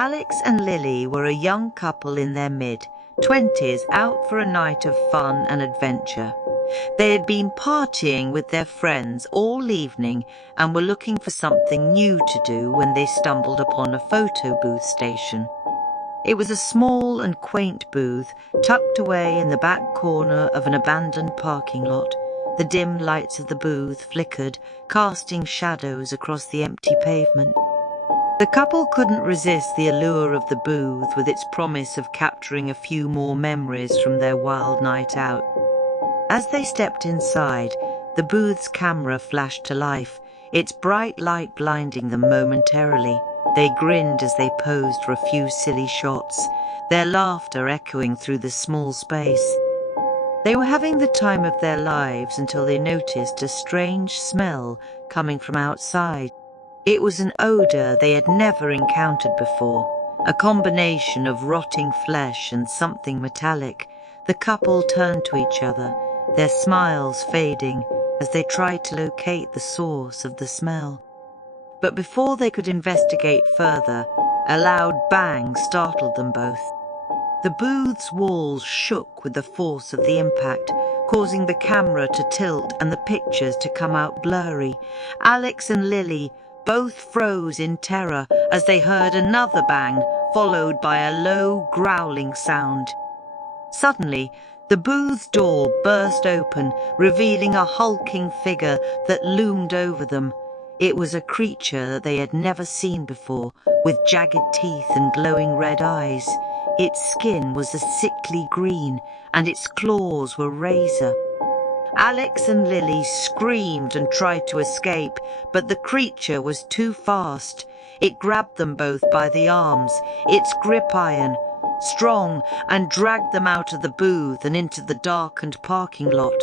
Alex and Lily were a young couple in their mid-20s out for a night of fun and adventure. They had been partying with their friends all evening and were looking for something new to do when they stumbled upon a photo booth station. It was a small and quaint booth tucked away in the back corner of an abandoned parking lot. The dim lights of the booth flickered, casting shadows across the empty pavement. The couple couldn't resist the allure of the booth with its promise of capturing a few more memories from their wild night out. As they stepped inside, the booth's camera flashed to life, its bright light blinding them momentarily. They grinned as they posed for a few silly shots, their laughter echoing through the small space. They were having the time of their lives until they noticed a strange smell coming from outside. It was an odor they had never encountered before, a combination of rotting flesh and something metallic. The couple turned to each other, their smiles fading as they tried to locate the source of the smell. But before they could investigate further, a loud bang startled them both. The booth's walls shook with the force of the impact, causing the camera to tilt and the pictures to come out blurry. Alex and Lily both froze in terror as they heard another bang, followed by a low, growling sound. Suddenly, the booth's door burst open, revealing a hulking figure that loomed over them. It was a creature that they had never seen before, with jagged teeth and glowing red eyes. Its skin was a sickly green, and its claws were razor. Alex and Lily screamed and tried to escape, but the creature was too fast. It grabbed them both by the arms, its grip iron, strong, and dragged them out of the booth and into the darkened parking lot.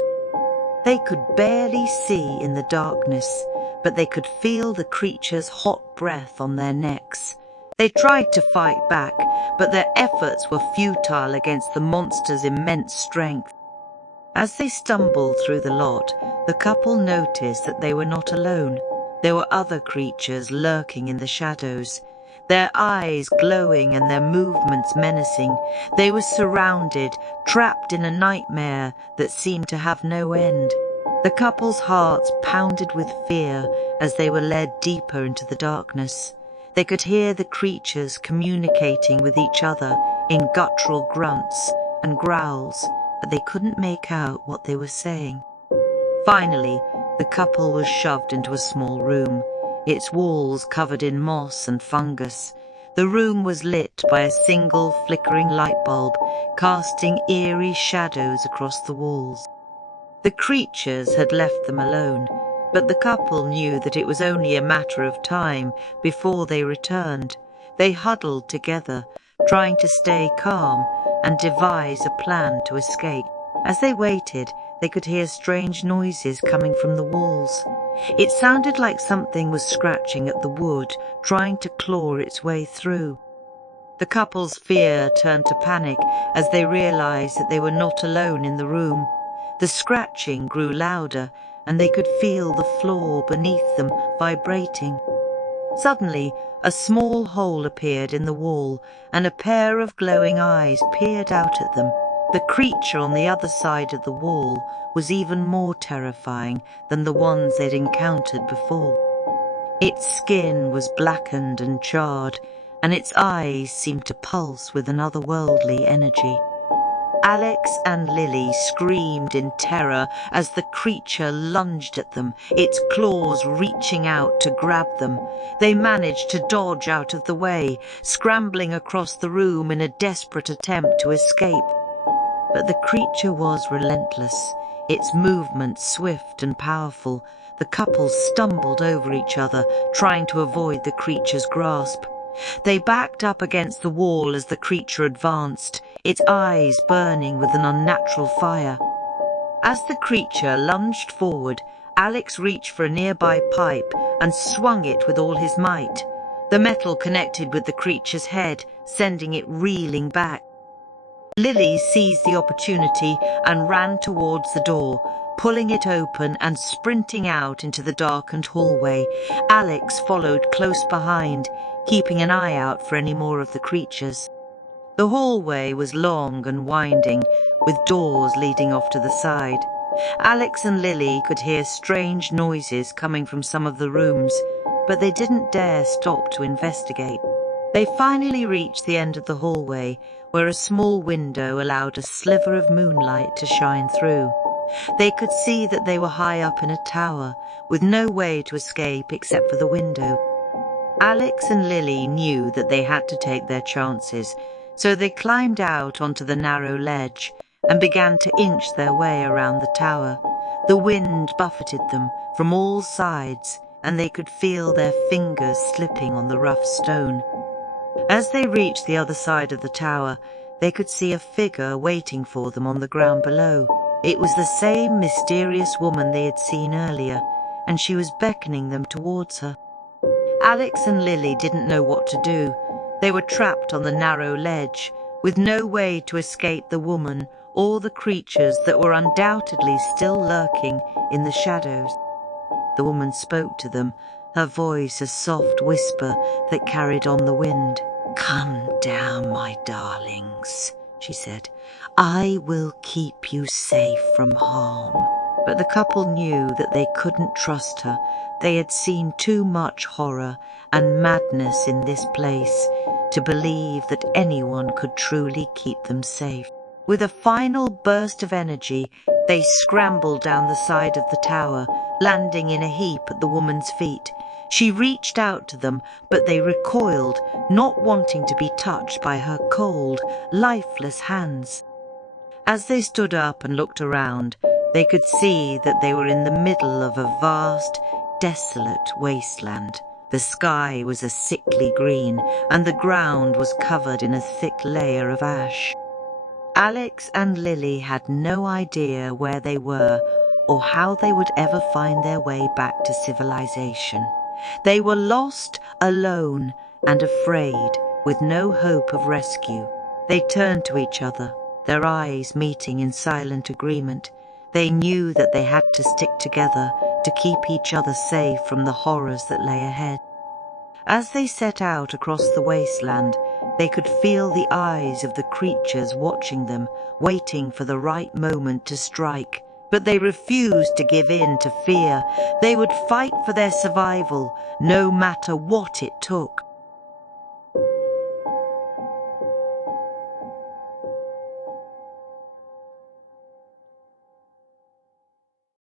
They could barely see in the darkness, but they could feel the creature's hot breath on their necks. They tried to fight back, but their efforts were futile against the monster's immense strength. As they stumbled through the lot, the couple noticed that they were not alone. There were other creatures lurking in the shadows, their eyes glowing and their movements menacing. They were surrounded, trapped in a nightmare that seemed to have no end. The couple's hearts pounded with fear as they were led deeper into the darkness. They could hear the creatures communicating with each other in guttural grunts and growls, but they couldn't make out what they were saying. Finally, the couple was shoved into a small room, its walls covered in moss and fungus. The room was lit by a single flickering light bulb, casting eerie shadows across the walls. The creatures had left them alone, but the couple knew that it was only a matter of time before they returned. They huddled together, trying to stay calm and devise a plan to escape. As they waited, they could hear strange noises coming from the walls. It sounded like something was scratching at the wood, trying to claw its way through. The couple's fear turned to panic as they realized that they were not alone in the room. The scratching grew louder, and they could feel the floor beneath them vibrating. Suddenly, a small hole appeared in the wall, and a pair of glowing eyes peered out at them. The creature on the other side of the wall was even more terrifying than the ones they'd encountered before. Its skin was blackened and charred, and its eyes seemed to pulse with an otherworldly energy. Alex and Lily screamed in terror as the creature lunged at them, its claws reaching out to grab them. They managed to dodge out of the way, scrambling across the room in a desperate attempt to escape. But the creature was relentless, its movements swift and powerful. The couple stumbled over each other, trying to avoid the creature's grasp. They backed up against the wall as the creature advanced, its eyes burning with an unnatural fire. As the creature lunged forward, Alex reached for a nearby pipe and swung it with all his might. The metal connected with the creature's head, sending it reeling back. Lily seized the opportunity and ran towards the door, pulling it open and sprinting out into the darkened hallway. Alex followed close behind, keeping an eye out for any more of the creatures. The hallway was long and winding, with doors leading off to the side. Alex and Lily could hear strange noises coming from some of the rooms, but they didn't dare stop to investigate. They finally reached the end of the hallway, where a small window allowed a sliver of moonlight to shine through. They could see that they were high up in a tower, with no way to escape except for the window. Alex and Lily knew that they had to take their chances, so they climbed out onto the narrow ledge and began to inch their way around the tower. The wind buffeted them from all sides, and they could feel their fingers slipping on the rough stone. As they reached the other side of the tower, they could see a figure waiting for them on the ground below. It was the same mysterious woman they had seen earlier, and she was beckoning them towards her. Alex and Lily didn't know what to do. They were trapped on the narrow ledge, with no way to escape the woman or the creatures that were undoubtedly still lurking in the shadows. The woman spoke to them, her voice a soft whisper that carried on the wind. "Come down, my darlings," she said. "I will keep you safe from harm." But the couple knew that they couldn't trust her. They had seen too much horror and madness in this place to believe that anyone could truly keep them safe. With a final burst of energy, they scrambled down the side of the tower, landing in a heap at the woman's feet. She reached out to them, but they recoiled, not wanting to be touched by her cold, lifeless hands. As they stood up and looked around, they could see that they were in the middle of a vast, desolate wasteland. The sky was a sickly green, and the ground was covered in a thick layer of ash. Alex and Lily had no idea where they were or how they would ever find their way back to civilization. They were lost, alone, and afraid, with no hope of rescue. They turned to each other, their eyes meeting in silent agreement. They knew that they had to stick together to keep each other safe from the horrors that lay ahead. As they set out across the wasteland, they could feel the eyes of the creatures watching them, waiting for the right moment to strike. But they refused to give in to fear. They would fight for their survival, no matter what it took.